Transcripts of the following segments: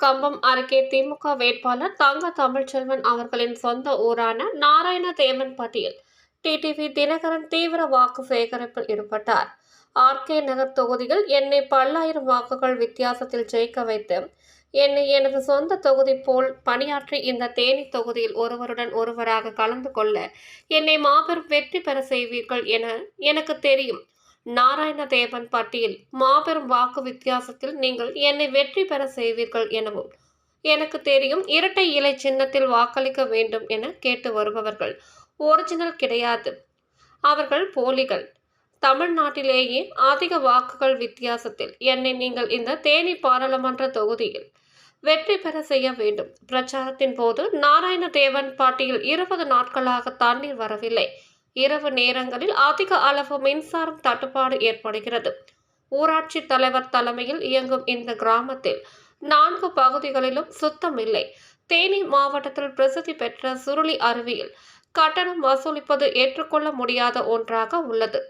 கம்பம் அருகே திமுக வேட்பாளர் தங்க தமிழ்ச்செல்வன் அவர்களின் சொந்த ஊரான நாராயணதேவன்பட்டியில் டிடிவி தினகரன் தீவிர வாக்கு சேகரிப்பில் ஈடுபட்டார். ஆர்கே நகர் தொகுதியில் என்னை பல்லாயிரம் வாக்குகள் வித்தியாசத்தில் ஜெயிக்க வைத்து என்னை எனது சொந்த தொகுதி போல் பணியாற்றி இந்த தேனி தொகுதியில் ஒருவருடன் ஒருவராக கலந்து கொள்ள என்னை மாபெரும் வெற்றி பெற செய்வீர்கள் என எனக்கு தெரியும். நாராயணதேவன்பட்டியில் மாபெரும் வாக்கு வித்தியாசத்தில் நீங்கள் என்னை வெற்றி பெற செய்வீர்கள் எனவும் எனக்கு தெரியும். இரட்டை இலை சின்னத்தில் வாக்களிக்க வேண்டும் என கேட்டு வருபவர்கள் ஒரிஜினல் கிடையாது, அவர்கள் போலிகள். தமிழ்நாட்டிலேயே அதிக வாக்குகள் வித்தியாசத்தில் என்னை நீங்கள் இந்த தேனி பாராளுமன்ற தொகுதியில் வெற்றி பெற செய்ய வேண்டும். பிரச்சாரத்தின் போது நாராயணதேவன்பட்டியில் 20 நாட்களாக தண்ணீர் வரவில்லை. இரவு நேரங்களில் அதிக அளவு மின்சாரம் தட்டுப்பாடு ஏற்படுகிறது. ஊராட்சி தலைவர் தலைமையில் இயங்கும் இந்த கிராமத்தில் 4 பகுதிகளிலும் சுத்தம் இல்லை. தேனி மாவட்டத்தில் பிரசித்தி பெற்ற சுருளி அருவியில் கட்டணம் வசூலிப்பது ஏற்றுக்கொள்ள முடியாத ஒன்றாக உள்ளது.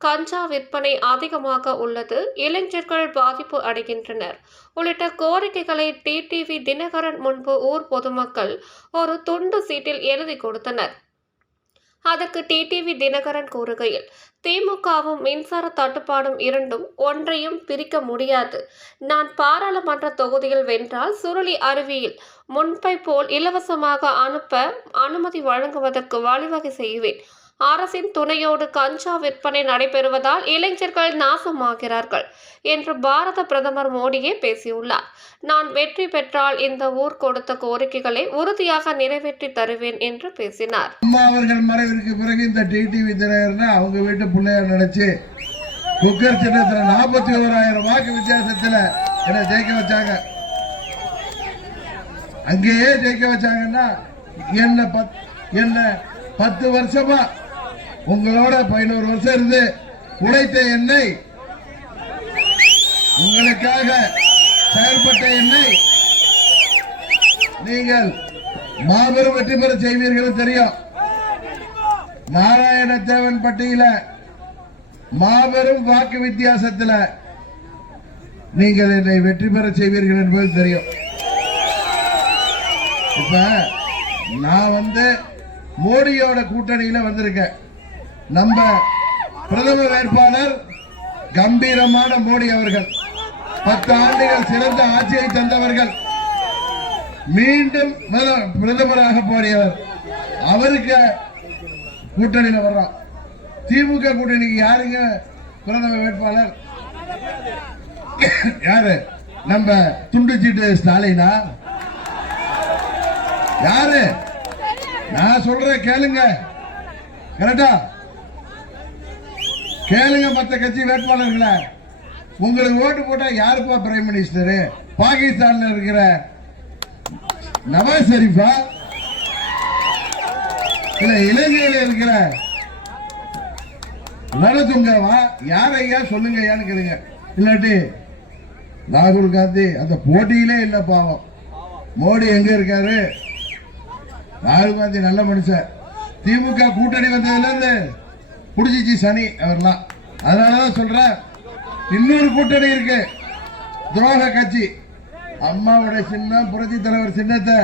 கஞ்சா விற்பனை அதிகமாக உள்ளது, இளைஞர்கள் பாதிப்பு அடைகின்றனர் உள்ளிட்ட கோரிக்கைகளை டிடிவி தினகரன் முன்பு ஊர் பொதுமக்கள் ஒரு துண்டு சீட்டில் எழுதி கொடுத்தனர். அதற்கு டிடிவி தினகரன் கூறுகையில், திமுகவும் மின்சார தட்டுப்பாடும் இரண்டும் ஒன்றையும் பிரிக்க முடியாது. நான் பாராளுமன்ற தொகுதியில் வென்றால் சுருளி அருவியில் முன்பை போல் இலவசமாக அனுப்ப அனுமதி வழங்குவதற்கு வழிவகை செய்வேன். அரசின் துணையோடு கஞ்சா விற்பனை நடைபெறுவதால் இளைஞர்கள் நாசமாகிறார்கள் என்று பாரத பிரதமர் மோடியே பேசியுள்ளார். நான் வெற்றி பெற்றால் இந்த ஊர் கொடுத்த கோரிக்கைகளை உறுதியாக நிறைவேற்றி தருவேன் என்று பேசினார். அம்மா அவர்கள் மறைவிற்கு பிறகு இந்த டிடிவி தினகரன் அவங்க வீட்டு பிள்ளையார் நினைச்சு குக்கர் சின்னத்துல 41,000 வாக்கு வித்தியாசத்துல என்ன ஜெயிக்க வச்சாங்க. அங்கேயே ஜெயிக்க வச்சாங்கன்னா என்ன 10 வருஷமா உங்களோட 11 வருஷம் இருந்து உழைத்த என்னை, உங்களுக்காக செயல்பட்ட என்னை நீங்கள் மாபெரும் வெற்றி பெற செய்வீர்கள் தெரியும். நாராயணதேவன்பட்டியில மாபெரும் வாக்கு வித்தியாசத்தில் நீங்கள் என்னை வெற்றி பெற செய்வீர்கள் என்பது தெரியும். இப்ப நான் மோடியோட கூட்டணியில வந்திருக்கேன். நம்ம பிரதமர் வேட்பாளர் கம்பீரமான மோடி அவர்கள் 10 ஆண்டுகள் சிறந்த ஆட்சியை தந்தவர்கள், மீண்டும் பிரதமராக போடியவர். அவருக்கு கூட்டணியில வர்றோம். திமுக கூட்டணிக்கு யாருங்க பிரதமர் வேட்பாளர்? யாரு? நம்ம துண்டு சீட்டு ஸ்டாலினா? யாரு? நான் சொல்றேன் கேளுங்க, கரெக்டா கேளுங்க. மற்ற கட்சி வேட்பாளர்களை உங்களுக்கு ஓட்டு போட்டா யாருப்பா பிரைம் மினிஸ்டர்? பாகிஸ்தான்ல இருக்கிற நவாஸ் ஷெரீஃபா? இல்ல இலங்கையில இருக்கிற நரதுங்கவா? யாரையா சொல்லுங்க ஐயான்னு கேளுங்க. இல்லாட்டி ராகுல் காந்தி அந்த போட்டியிலே இல்ல பாவம். மோடி எங்க இருக்காரு? ராகுல் காந்தி நல்ல மனுஷன். திமுக கூட்டணி வந்ததுல இருந்து புடிச்சிச்சு சனி அவர்லாம். அதனாலதான் சொல்றேன், இன்னொரு கூட்டணி இருக்கு, துரோக கட்சி. அம்மாவுடைய சின்னம், புரட்சி தலைவர் சின்னத்தை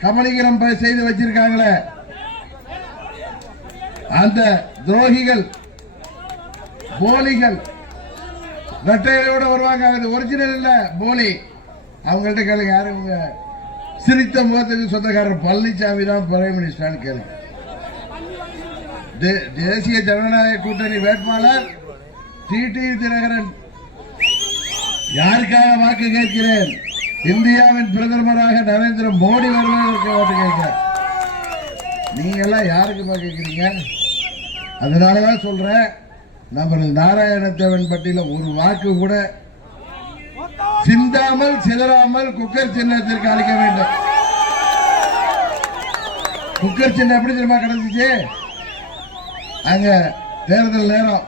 கமலீகரம் செய்து வச்சிருக்காங்களே, அந்த துரோகிகள், போலிகள் ரெட்டையோட வருவாங்க. அது ஒரிஜினல் இல்ல, போலி. அவங்கள்ட்ட கேளுங்க, யாரு இவங்க? சிரித்த முகத்துக்கு சொந்தக்காரர் பழனிசாமி தான் பிரைம் மினிஸ்டர் கேளுங்க. தேசிய ஜனநாயக கூட்டணி வேட்பாளர் டிடிவி தினகரன். யாருக்காக வாக்கு கேட்கிறேன்? இந்தியாவின் பிரதமராக நரேந்திர மோடி வருவதற்கு ஓட்டு கேட்க. நீங்க எல்லாம் யாருக்கு கேட்கிறீங்க? அதனாலதான் சொல்றேன், நம்ம நாராயணதேவன்பட்டியில ஒரு வாக்கு கூட சிந்தாமல் சிதறாமல் குக்கர் சின்னத்திற்கு அளிக்க வேண்டும். குக்கர் சின்னம் எப்படி தெரியுமா கிடைச்சிச்சு? அங்க தேர்தல் நேரம்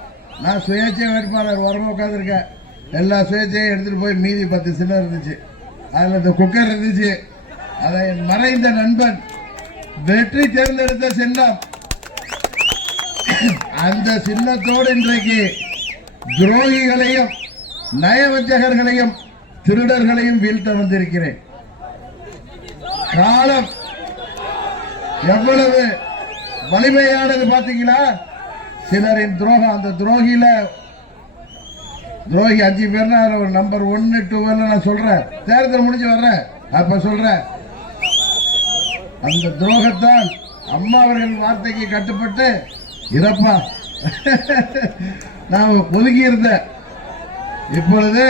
நான் சுயேட்சை வேட்பாளர் வரமா உட்காந்துருக்கேன். எல்லா சுயேட்சையும் எடுத்துட்டு போய் மீதி 10 சின்னம் இருந்துச்சு. அதுல இந்த குக்கர் இருந்துச்சு. அதை மறைந்த நண்பன் வெற்றி தேர்ந்தெடுத்த சின்னம். அந்த சின்னத்தோடு இன்றைக்கு துரோகிகளையும் நயவஞ்சகர்களையும் திருடர்களையும் வீழ்த்த வந்திருக்கிறேன். காலம் எவ்வளவு வலிமையானது பாத்தீங்களா? சிலரின் துரோகம், அந்த துரோகி 5 பேர்னா ஒரு நம்பர் 1, 2 நான் சொல்றேன். தேர்தல் முடிஞ்சு வர்றேன் அப்ப சொல்றேன். அந்த துரோகத்தால் அம்மா அவர்கள் வார்த்தைக்கு கட்டுப்பட்டு இறப்பா நான் ஒதுங்கி இருந்தேன். இப்பொழுது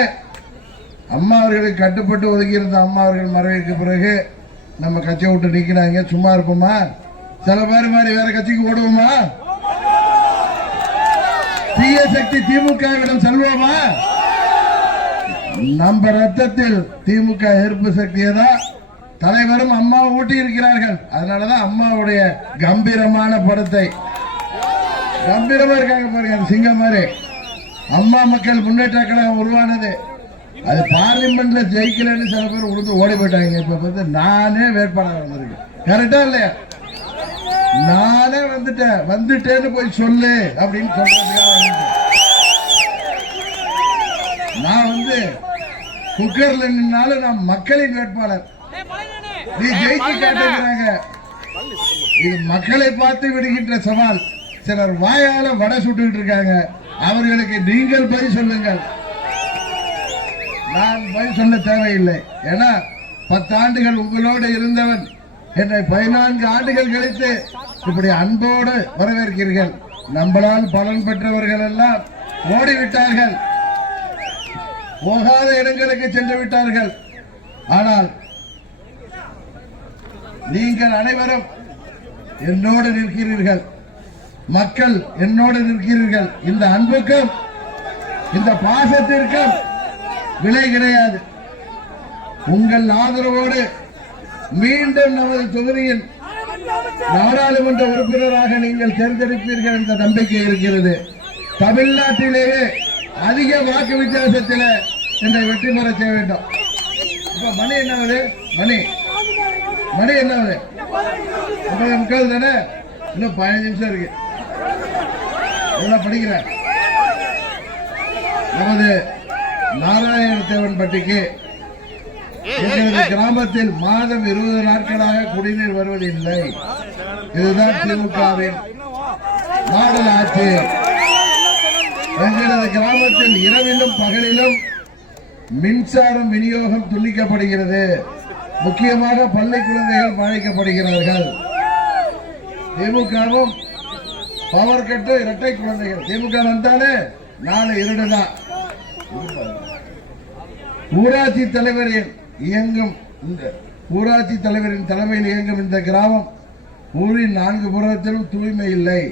அம்மா அவர்களுக்கு கட்டுப்பட்டு ஒதுங்கி இருந்த அம்மா அவர்கள் மறைவிற்கு பிறகு நம்ம கட்சியை விட்டு நிக்கிறாங்க. சும்மா இருப்போமா? சில பேர் மாதிரி வேற கட்சிக்கு ஓடுவோமா? தீய சக்தி திமுகவிடம் செல்வோமா? நம்ம ரத்தத்தில் திமுக எதிர்ப்பு சக்தியை தான் தலைவரும் அம்மா ஊட்டி இருக்கிறார்கள். அதனாலதான் அம்மாவுடைய கம்பீரமான படத்தை, கம்பீரமா இருக்காங்க பாருங்க, சிங்கம் மாதிரி. அம்மா மக்கள் முன்னேற்ற கழகம் உருவானது. அது பார்லிமெண்ட்ல ஜெயிக்கலன்னு சில பேர் உழுந்து ஓடி போயிட்டாங்க. இப்ப வந்து நானே வேட்பாளர் வந்திருக்கேன். கரெக்டா இல்லையா? நானே வந்துட்டேன்னு போய் சொல்லு அப்படின்னு சொல்றதுக்காக நான் வந்து குக்கர்ல நின்னாலும் நான் மக்களின் வேட்பாளர். நீ ஜெயிச்சு காட்டுகிறாங்க. இது மக்களை பார்த்து விடுகின்ற சவால். சிலர் வாயால வடை சுட்டு இருக்காங்க. அவர்களுக்கு நீங்கள் பதில் சொல்லுங்கள். நான் பதில் சொல்ல தேவையில்லை. ஏன்னா 10 ஆண்டுகள் உங்களோடு இருந்தவன். என்னை 14 ஆண்டுகள் கழித்து இப்படி அன்போடு வரவேற்கிறீர்கள். நம்மளால் பலன் பெற்றவர்கள் எல்லாம் ஓடிவிட்டார்கள், போகாத இடங்களுக்கு சென்று விட்டார்கள். ஆனால் நீங்கள் அனைவரும் என்னோடு நிற்கிறீர்கள். மக்கள் என்னோடு நிற்கிறீர்கள். இந்த அன்புக்கும் இந்த பாசத்திற்கும் விலை கிடையாது. உங்கள் ஆதரவோடு மீண்டும் நமது தொகுதியின் நாடாளுமன்ற உறுப்பினராக நீங்கள் தேர்ந்தெடுப்பீர்கள் என்ற நம்பிக்கை இருக்கிறது. தமிழ்நாட்டிலேயே அதிக வாக்கு வித்தியாசத்தில் என்னை வெற்றி பெற செய்ய வேண்டும். இப்ப மணி என்னாவது? மணி என்னாவது? 50 தானே? இன்னும் 15 நிமிஷம் இருக்கு. படிக்கிறேன். நமது நாராயணத்தேவன்பட்டிக்கு எங்களது கிராமத்தில் மாதம் 20 நாட்களாக குடிநீர் வருவதில்லை. இதுதான் திமுகவின் மாடல் ஆட்சி. எங்களது கிராமத்தில் இரவிலும் பகலிலும் மின்சாரம் விநியோகம் துண்டிக்கப்படுகிறது. முக்கியமாக பள்ளி குழந்தைகள் பாதிக்கப்படுகிறார்கள். திமுகவும் பவர் கட்டு, இரட்டை குழந்தைகள். திமுக வந்தாலே 4 இருடுதான். ஊராட்சி தலைவரின் தலைமையில் இயங்கும் இந்த கிராமம் ஊரின் 4 புறத்திலும் தூய்மை இல்லை.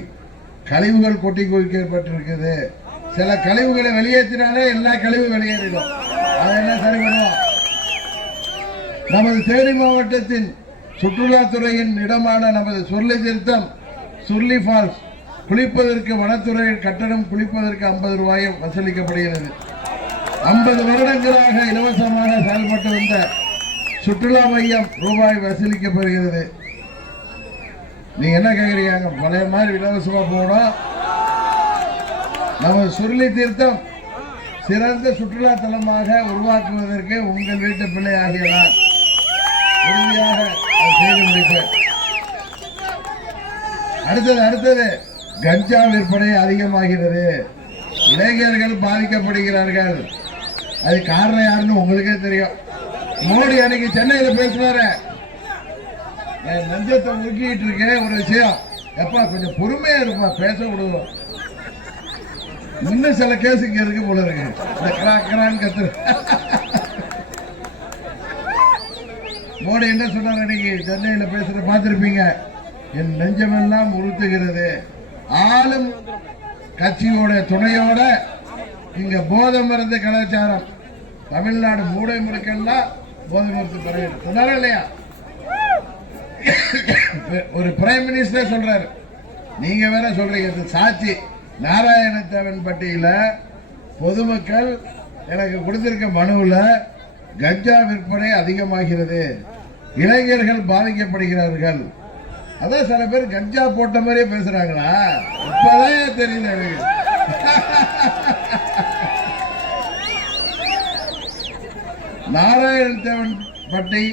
கழிவுகள் கொட்டி குவிக்கப்பட்டிருக்குது. சில கழிவுகளை வெளியேற்றினாலே எல்லா கழிவு வெளியேறிடும். அதை என்ன சரி பண்ணுவோம்? நமது தேனி மாவட்டத்தின் சுற்றுலாத்துறையின் இடமான நமது சுருளி தீர்த்தம், சுருளி ஃபால்ஸ் குளிப்பதற்கு வனத்துறை கட்டணம் குளிப்பதற்கு 50 ரூபாய் வசூலிக்கப்படுகிறது. 50 வருடங்களாக இலவசமாக செயல்பட்டு வந்த சுற்றுலா மையம் ரூபாய் வசூலிக்கப்படுகிறது. நீங்க என்ன கேக்குறீங்க? பழைய மாதிரி இலவசமா போனோம். நமது சுருளி தீர்த்தம் சிறந்த சுற்றுலா தலமாக உருவாக்குவதற்கு உங்கள் வீட்டு பிள்ளை ஆகியதான் உறுதியாக செய்து முடிப்பேன். அடுத்தது கஞ்சா விற்பனை அதிகமாகிறது. இளைஞர்கள் பாதிக்கப்படுகிறார்கள். அது காரணம் யாருன்னு உங்களுக்கே தெரியும். மோடி அன்னைக்கு சென்னையில் பேசுவாரு, நஞ்சத்தை முக்கிட்டு இருக்க ஒரு விஷயம், எப்பா கொஞ்சம் பொறுமையா இருப்பா, பேச விடுவோம். இன்னும் சில கேஸ் இங்க இருக்கு போல இருக்கு. இந்த கிரான் கத்து மோடி என்ன சொன்னார் அன்னைக்கு சென்னையில் பேசுற பார்த்திருப்பீங்க. என் நெஞ்சமெல்லாம் உறுத்துகிறது. ஆளும் கட்சியோட துணையோட இங்க போதை மருந்து கலாச்சாரம் தமிழ்நாடு மூடை முடுக்கெல்லாம் போதை மருந்து பரவிடு சொன்னாரா இல்லையா? ஒரு பிரைம் மினிஸ்டர் சொல்றாரு, நீங்க வேற சொல்றீங்க. சாட்சி நாராயணத்தேவன்பட்டியில பொதுமக்கள் எனக்கு கொடுத்திருக்க மனுவில் கஞ்சா விற்பனை அதிகமாகிறது, இளைஞர்கள் பாதிக்கப்படுகிறார்கள். அதான் சில பேர் கஞ்சா போட்ட மாதிரியே பேசுறாங்களா? இப்பதான் தெரியல எனக்கு. நாராயணத்தேவன்பட்டி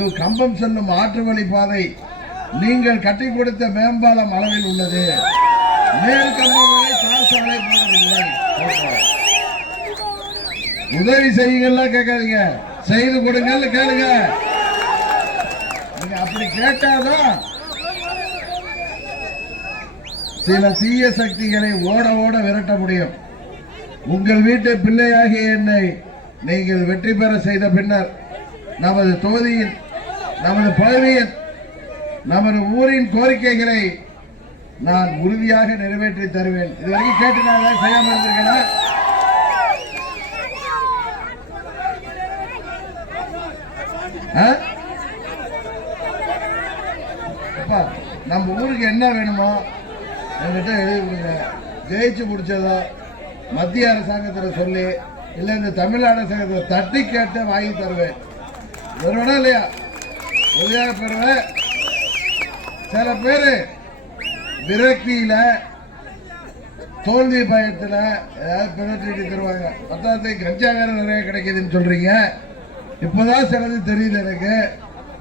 டு கம்பம் செல்லும் ஆற்று வழி பாதை நீங்கள் கட்டி கொடுத்த மேம்பாலம் அளவில் உள்ளது. மேல் கம்பம் வரை தார் சாலை போடவில்லை. உதவி செய்யுங்கள்லாம் கேட்காதீங்க, செய்து கொடுங்கன்னு கேளுங்க. நீங்க அப்படி கேட்டாதான் சில தீய சக்திகளை ஓட ஓட விரட்ட முடியும். உங்கள் வீட்டு பிள்ளையாகிய என்னை நீங்கள் வெற்றி பெற செய்த பின்னர் நமது தொகுதியின், நமது பதவியின், நமது ஊரின் கோரிக்கைகளை நான் உறுதியாக நிறைவேற்றி தருவேன். இதுவரைக்கும் கேட்டு நான் செய்யாம இருந்திருக்கேன். நம்ம ஊருக்கு என்ன வேணுமோ என்கிட்ட எழுதி கொடுங்க. ஜெயிச்சு முடிச்சதோ மத்திய அரசாங்கத்தில் சொல்லி இல்லை இந்த தமிழ்நாடு அரசாங்கத்தில் தட்டி கேட்டு வாங்கி தருவேன். வருவனா இல்லையா? உதவியாக பெறுவேன். சில பேர் விரக்தியில தோல்வி பயத்தில் ஏதாவது பிறட்டிட்டு தருவாங்க. பத்தாவது கஞ்சா வேற நிறைய கிடைக்குதுன்னு சொல்றீங்க. இப்பதான் சிலது தெரியுது எனக்கு.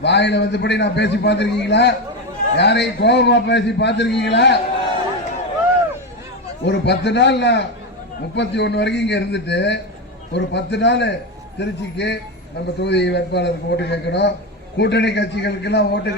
வாயில வந்தபடி நான் பேசி பார்த்திருக்கீங்களா? யாரையும் கோபமா பேசி பார்த்திருக்கீங்களா? ஒரு 10 நாள் நான் 31 வரைக்கும் இங்க இருந்துட்டு ஒரு 10 நாள் திருச்சிக்கு நம்ம தொகுதி வேட்பாளருக்கு ஓட்டு கேட்கணும். கூட்டணி கட்சிகளுக்கெல்லாம் ஓட்டு